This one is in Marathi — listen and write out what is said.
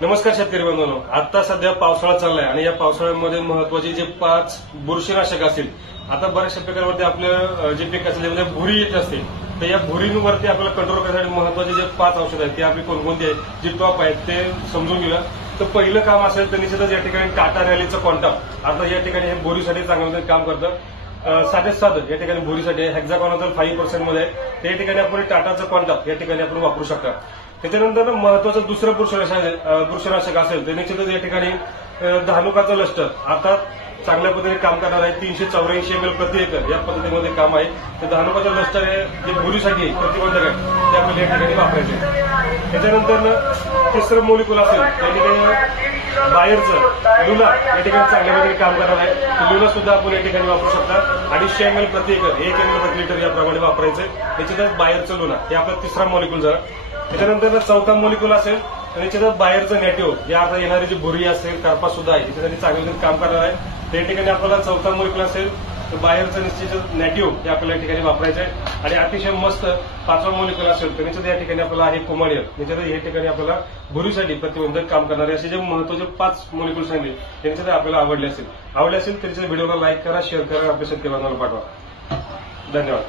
नमस्कार शेतकरी बांधवांनो, आता सध्या पावसाळा चाललाय आणि या पावसाळ्यामध्ये महत्वाचे जे 5 बुरशीनाशक असतील. आता बऱ्याचशा पिकांवरती आपलं जे पीक असेल त्यामध्ये भुरी येत असते, तर या भुरीवरती आपल्याला कंट्रोल करण्यासाठी महत्वाचे जे 5 औषध आहेत ते आपली कोणकोणती आहेत, जे टॉप आहेत ते समजून घेऊया. तर पहिलं काम असेल तर निश्चितच या ठिकाणी टाटा रॅलीचं कॉन्टॅक्ट. आता या ठिकाणी हे भुरीसाठी चांगलं काम करतं. साधं या ठिकाणी भुरीसाठी हेक्झाकॉनाझोल 5% मध्ये आहे. त्या ठिकाणी आपण टाटाचं कॉन्टॅक्ट या ठिकाणी आपण वापरू शकता. त्याच्यानंतर महत्वाचं दुसरं बुरशीनाशक असेल तर निश्चितच या ठिकाणी धानुकाचं लष्टर आता चांगल्या पद्धतीने काम करणार आहे. 384 ml प्रति एकर या पद्धतीमध्ये काम आहे. तर धानुकाचं लष्टर हे जे भुरीसाठी प्रतिबंधक आहे ते आपल्याला या ठिकाणी वापरायचे. त्याच्यानंतर तिसरं मोलिक्युल असेल त्या ठिकाणी बायरचं लुना या ठिकाणी चांगल्या पद्धतीने काम करणार आहे. लुना सुद्धा आपण या ठिकाणी वापरू शकता. 250 ml प्रति एकर 1 ml प्रति लिटर याप्रमाणे वापरायचं. त्याच्यातच बायरचं लुना हे आपला तिसरा मोलिक्युल झाला. त्याच्यानंतर चौथा मोलिक्युल असेल तर याच्यात बाहेरचं नॅटिव्ह या आता येणारी जी भुरी असेल कार्पा सुद्धा आहे त्याच्यासाठी चांगल्या काम करणार आहे. त्या ठिकाणी आपल्याला चौथा मोलिक्युल असेल तर बाहेरचं निश्चित नॅटिव्ह हे आपल्याला या ठिकाणी वापरायचं आहे. आणि अतिशय मस्त 5वा मोलिक्युल असेल तर निश्चित या ठिकाणी आपल्याला आहे कुमाडियल. निश्चित या ठिकाणी आपल्याला भुरीसाठी प्रतिबंधक काम करणारे असे जे महत्वाचे 5 मोलिक्युल्स सांगितले त्यांच्यासाठी आपल्याला आवडले असेल तर व्हिडिओला लाईक करा, शेअर करा, आपल्या शेतकऱ्यांना पाठवा. धन्यवाद.